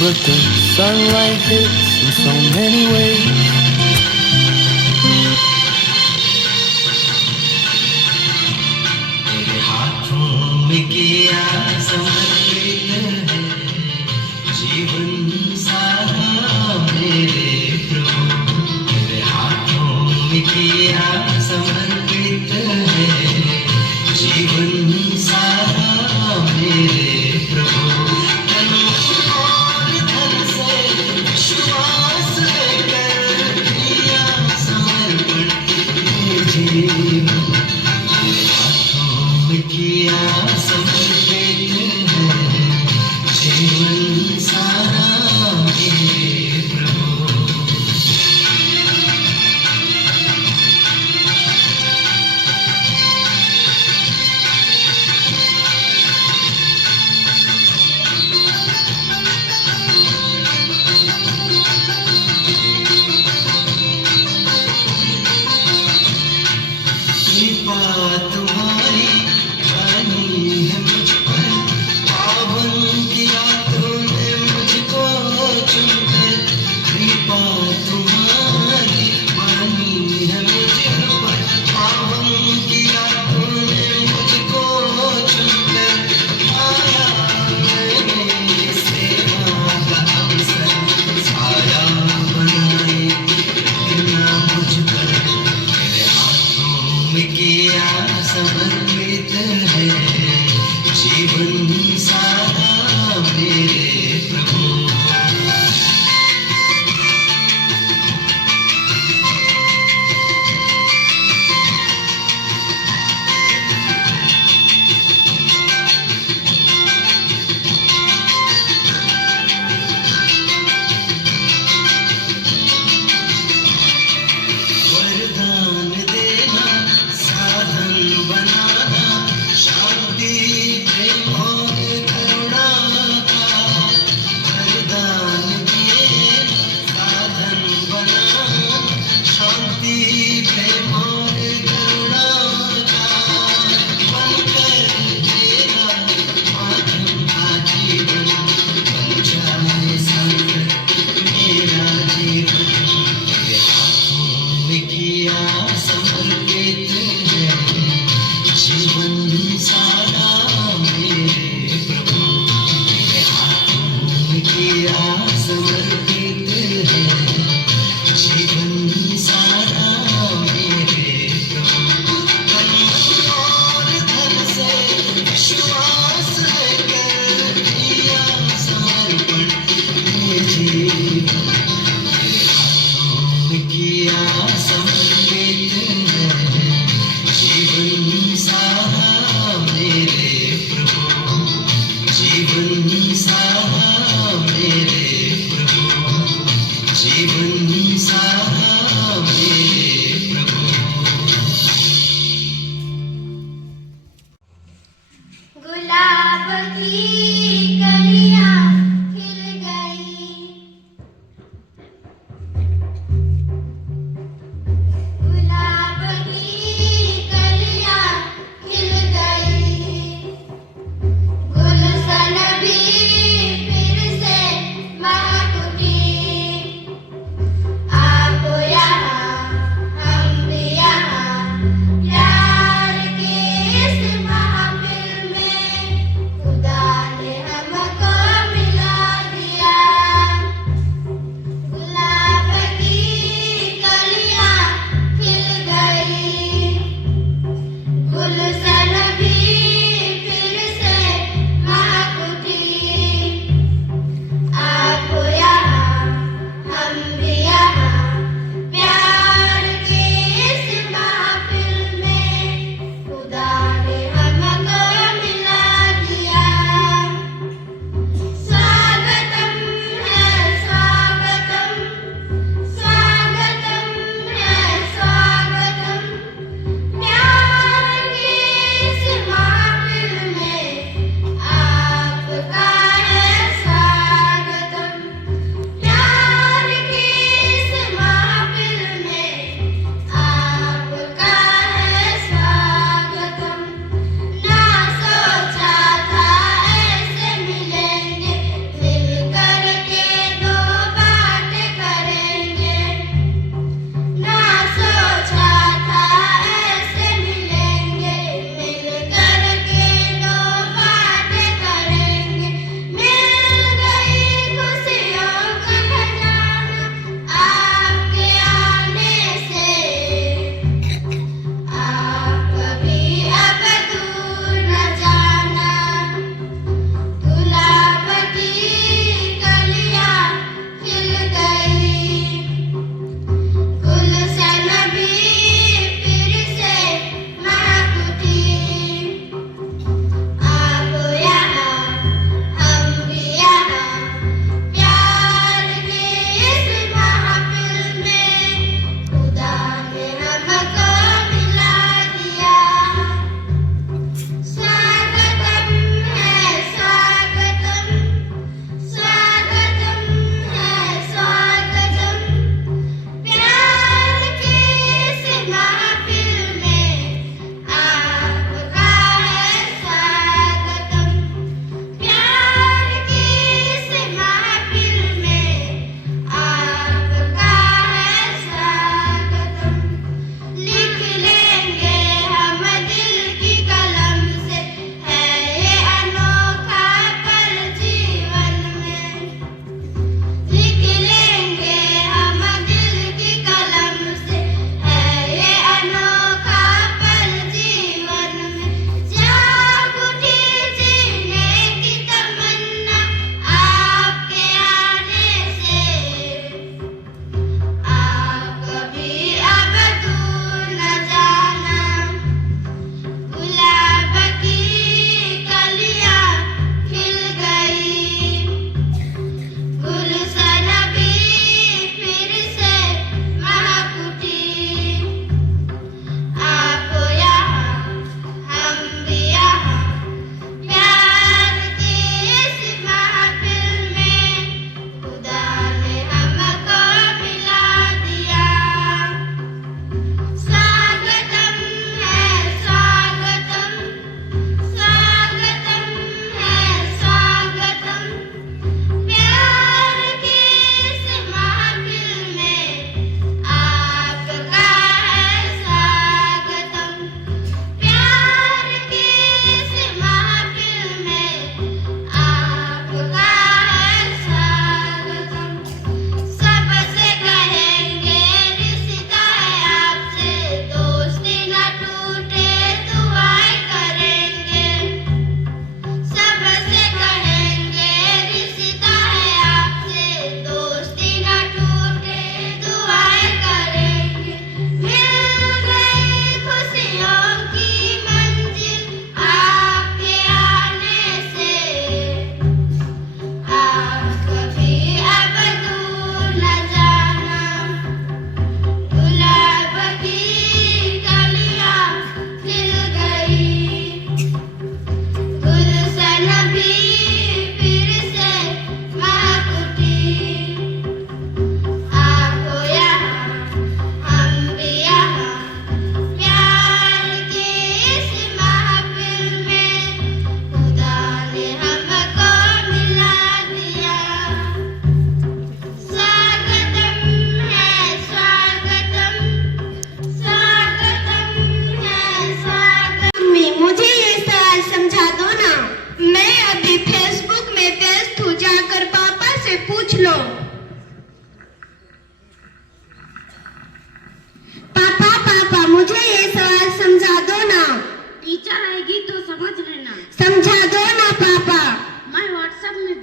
but the sunlight hits in so many ways. तेरे हाथों में किया समर्पित है जीवन सारा मेरे प्रभु। तेरे हाथों में किया समर्पित है जीवन सारा मेरे प्रभु। किया समर्पित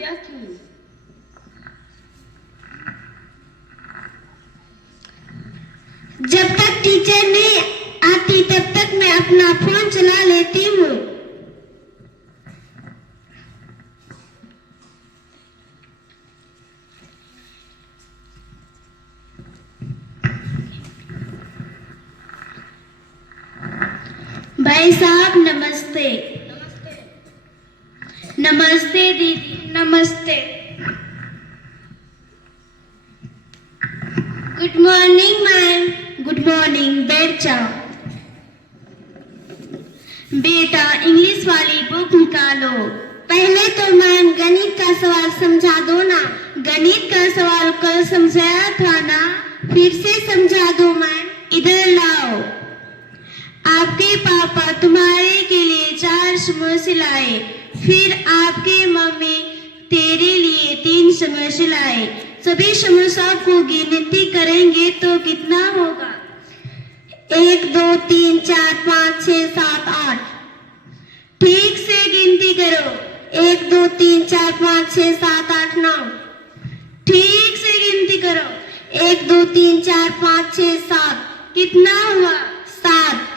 व्यस्त हूँ। जब तक टीचर नहीं आती तब तक मैं अपना फोन चला लेती हूँ। भाई साहब नमस्ते। नमस्ते दीदी। नमस्ते। Good morning ma'am. Good morning. बैठ जाओ। बेटा इंग्लिश वाली बुक निकालो। पहले तो मैम गणित का सवाल समझा दो ना। गणित का सवाल कल समझाया था ना, फिर से समझा दो मैम। इधर लाओ। आपके पापा तुम्हारे के लिए 4 समोसे लाए, फिर आपके मम्मी तेरे लिए 3 समोसे लाए। सभी समोसा को गिनती करेंगे तो कितना होगा? 1 2 3 4 5 6 7 8। ठीक से गिनती करो। 1 2 3 4 5 6 7 8 9। ठीक से गिनती करो। 1 2 3 4 5 6 7। कितना हुआ? 7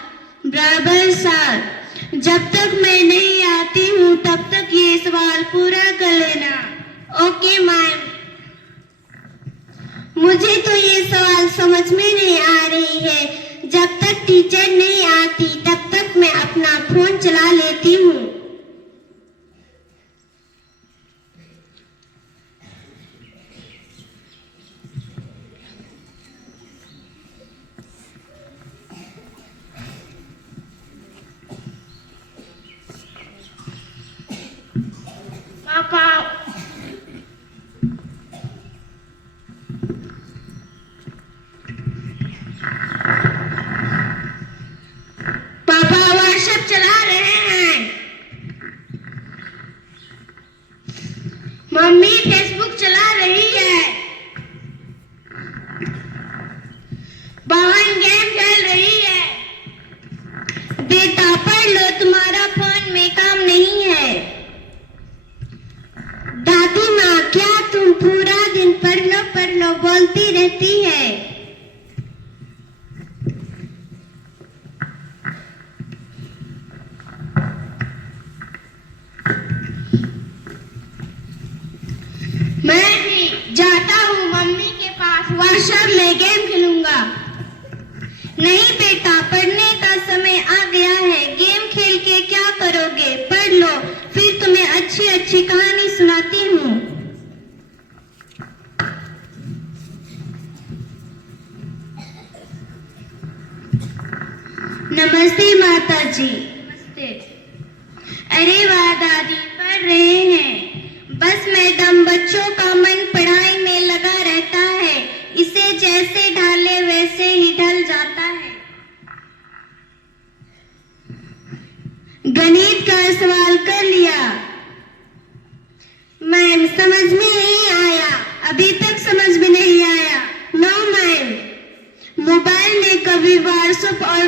बराबर 7। जब तक मैं नहीं आती हूँ तब तक ये सवाल पूरा कर लेना। Okay ma'am. मुझे तो ये सवाल समझ में नहीं आ रही है। जब तक टीचर नहीं आती तब तक मैं अपना फोन चला लेती हूँ। पापा व्हाट्सएप चला रहे हैं। मम्मी फेसबुक चला रही है। बहन गेम खेल रही है। बेटा पढ़ लो, तुम्हारा फोन में काम नहीं है। दादी माँ क्या तुम पूरा दिन पढ़ लो बोलती रहती है। मैं भी जाता हूँ मम्मी के पास, व्हाट्सएप में गेम खेलूंगा। नहीं बेटा, पढ़ने का समय आ गया है। गेम खेल के क्या करोगे? पढ़ लो, फिर तुम्हें अच्छी अच्छी कहानी सुनाती हूँ। नमस्ते माता जी। नमस्ते। अरे वाह दादी, पढ़ रहे हैं। बस मैडम, बच्चों का मन पढ़ाई में लगा रहता है। इसे जैसे ढाले वैसे ही ढल जाता है। गणित का सवाल कर लिया। मैम समझ में नहीं आया। अभी तक समझ में नहीं आया। No ma'am. मोबाइल में कभी व्हाट्सएप और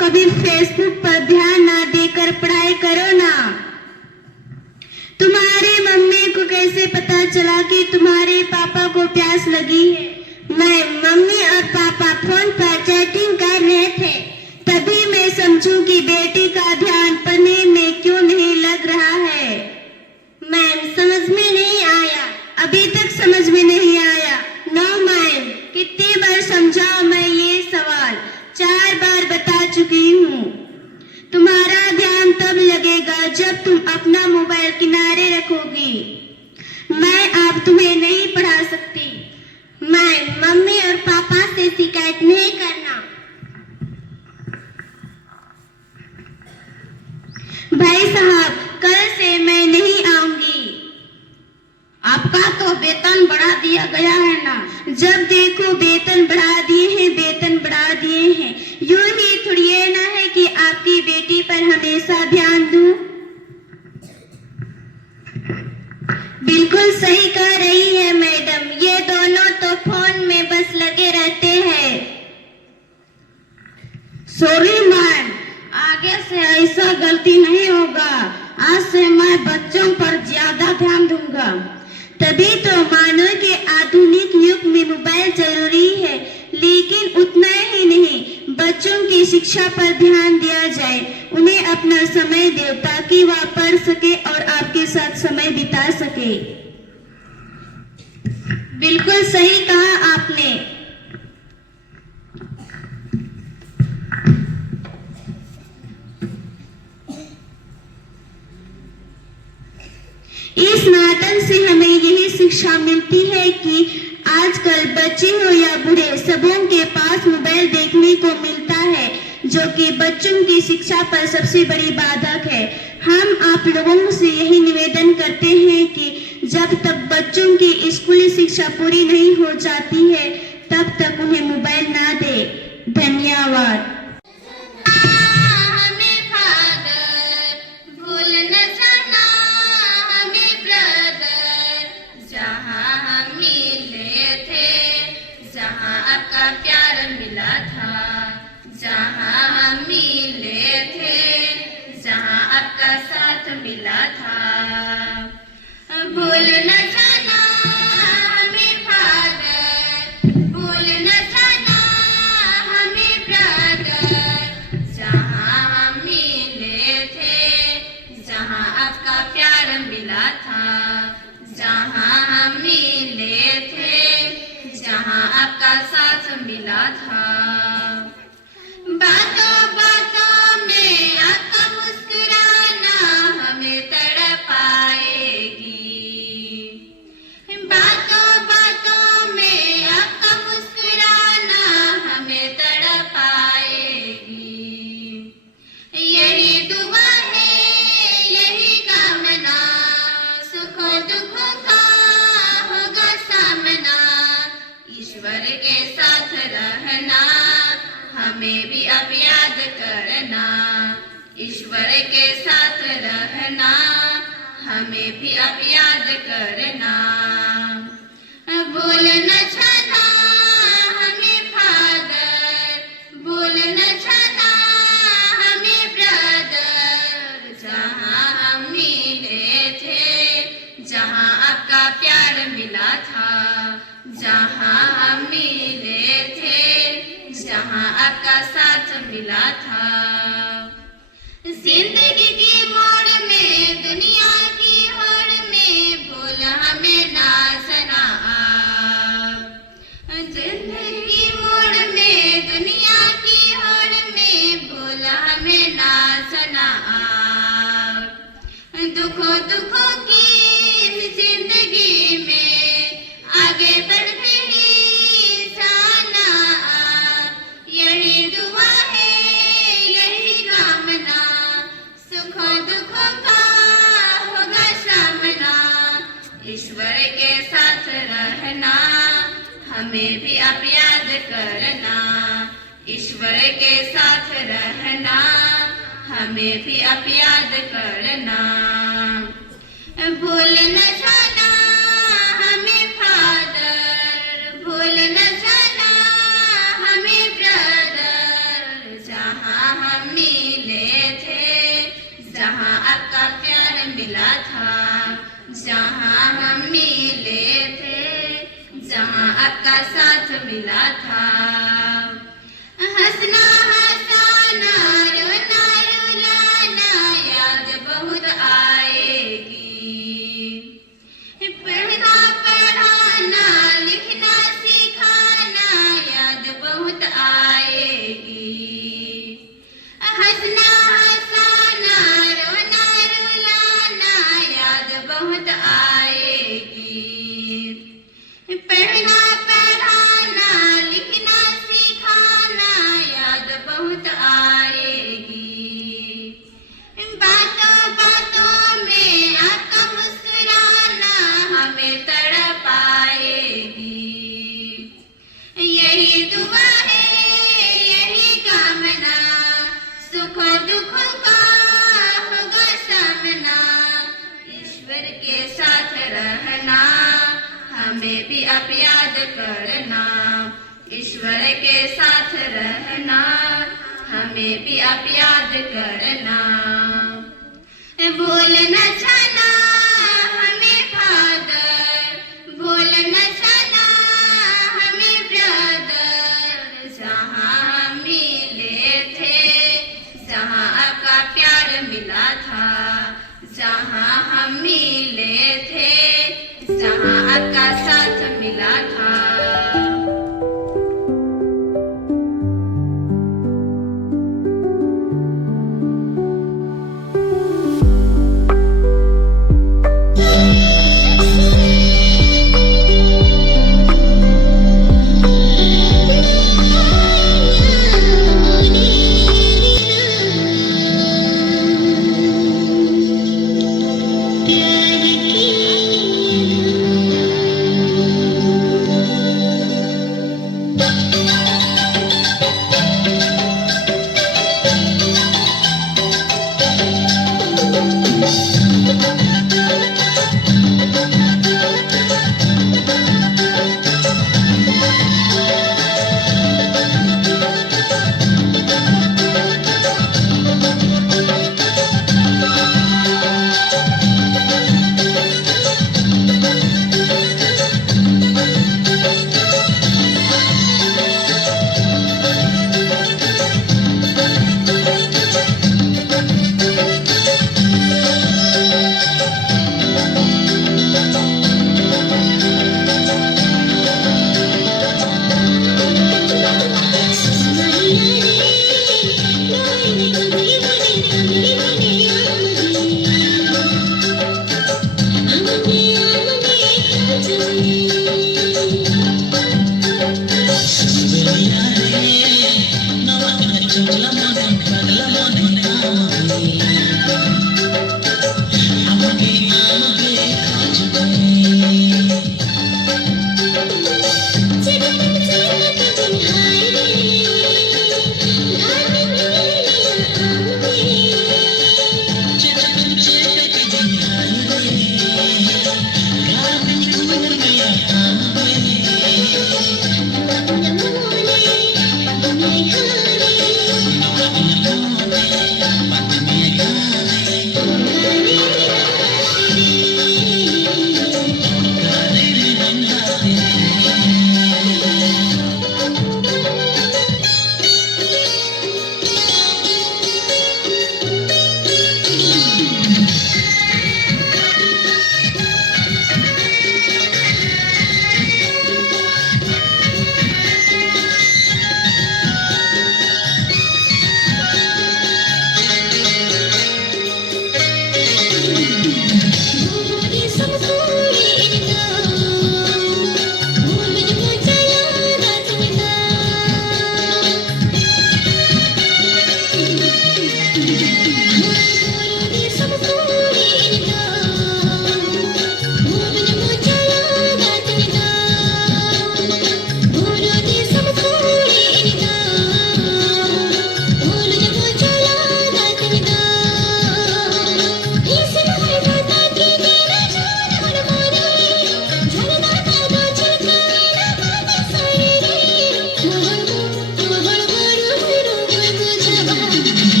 कभी फेसबुक पर ध्यान ना देकर पढ़ाई करो ना। तुम्हारे मम्मी को कैसे पता चला कि तुम्हारे पापा को प्यास लगी है? मैम मम्मी और पापा फोन पर चैटिंग कर रहे थे, तभी मैं समझूं कि बेटी का ध्यान पढ़ने में क्यों नहीं लग रहा है। मैम समझ में नहीं आया। अभी तक समझ में नहीं आया। No ma'am. कितनी बार समझाओ मैं ये सवाल? 4 बार बता चुकी हूँ। तुम्हारा ध्यान तब लगेगा जब तुम अपना मोबाइल किनारे रखोगी। मैं अब तुम्हें नहीं पढ़ा सकती। मैं मम्मी और पापा से शिकायत नहीं करना। भाई साहब, कल से मैं नहीं आऊंगी। आपका तो वेतन बढ़ा दिया गया है ना। जब देखो वेतन बढ़ा दिए हैं, वेतन बढ़ा दिए हैं। यूं ही थोड़ी ये ना है कि आपकी बेटी पर हमेशा ध्यान दूं। बिल्कुल सही कह रही है मैडम, ये दोनों तो फोन में बस लगे रहते हैं। सॉरी मैम, आगे से ऐसा गलती नहीं होगा। आज से मैं बच्चों पर ज्यादा ध्यान दूंगा। रहूंगा। तभी तो मानो कि आधुनिक युग में मोबाइल जरूरी है, लेकिन उतना ही नहीं, बच्चों की शिक्षा पर ध्यान दिया जाए। उन्हें अपना समय दे ताकि वह पढ़ सके और आपके साथ समय बिता सके। बिल्कुल सही कहा आपने। इस नाटक से हमें यही शिक्षा मिलती है कि आजकल बच्चे हो या बूढ़े, सबों के पास मोबाइल देखने को मिलता है, जो कि बच्चों की शिक्षा पर सबसे बड़ी बाधक है। हम आप लोगों से यही निवेदन करते हैं कि जब तक बच्चों की स्कूली शिक्षा पूरी नहीं हो जाती है, तब तक उन्हें मोबाइल ना दे। धन्यवाद। प्यार मिला था, जहाँ हम मिले थे, जहाँ आपका साथ मिला था। भूल न जाना हमें फादर, भूल न जाना हमें ब्रदर, जहाँ हम मिले थे, जहाँ आपका प्यार मिला था, जहाँ हम मिले थे, जहाँ आपका साथ मिला था। बातों बातों में आपका मुस्कुराना हमें तड़पाएगी, बातों बातों में आपका मुस्कुराना हमें तड़पाएगी। यही दुआ है, यही कामना, सुखों दुखों का होगा सामना। ईश्वर के साथ रहना, हमें भी अब याद करना। ईश्वर के साथ रहना, हमें भी अब याद करना। भूल न जाना हमें फादर, भूल न जाना हमें ब्रदर, जहाँ हम मिले थे, जहाँ आपका प्यार मिला था, जहाँ हम मिले थे, जहाँ आपका साथ मिला था। जिंदगी की मोड़ में, दुनिया की होड़ में, भूल हमें ना सना आप। जिंदगी की मोड़ में, दुनिया की होड़ में, भूल हमें ना सना आप। दुखों दुखों की जिंदगी में आगे बढ़ते ही जाना आप। यही दुआ है, यही कामना, सुखों दुखों का होगा सामना। ईश्वर के साथ रहना, हमें भी अब याद करना। ईश्वर के साथ रहना, हमें भी अब याद करना। भूल न जाना हमें फादर, भूल न जाना हमें ब्रदर, जहाँ हम मिले थे, जहाँ आपका प्यार मिला था, जहाँ हम मिले थे, जहाँ आपका साथ मिला था। हंसना हंसाना, रोना रुलाना, याद बहुत आएगी। पढ़ना पढ़ाना, लिखना सिखाना, याद बहुत आएगी। हंसना हंसाना, रोना रुलाना, याद बहुत आएगी। पढ़ना पढ़ाना, लिखना सिखाना, याद बहुत आएगी। बातों बातों में आपका मुस्कुराना हमें तड़पाएगी। यही दुआ है, यही कामना, सुख दुख का होगा सामना। ईश्वर के साथ रहना, हमें भी अब याद करना। ईश्वर के साथ रहना, हमें भी अब याद करना। भूल न जाना हमें मिला था।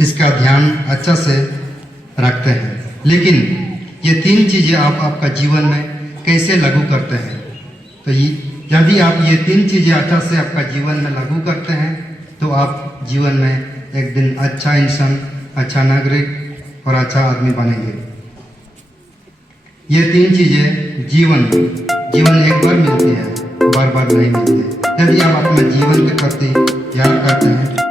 इसका ध्यान अच्छा से रखते हैं। लेकिन ये 3 चीज़ें आप आपका जीवन में कैसे लागू करते हैं? तो यदि आप ये 3 चीज़ें अच्छा से आपका जीवन में लागू करते हैं तो आप जीवन में एक दिन अच्छा इंसान, अच्छा नागरिक और अच्छा आदमी बनेंगे। ये 3 चीज़ें जीवन एक बार मिलती है, बार बार नहीं मिलती। यदि आप अपने जीवन के प्रति प्यार करते हैं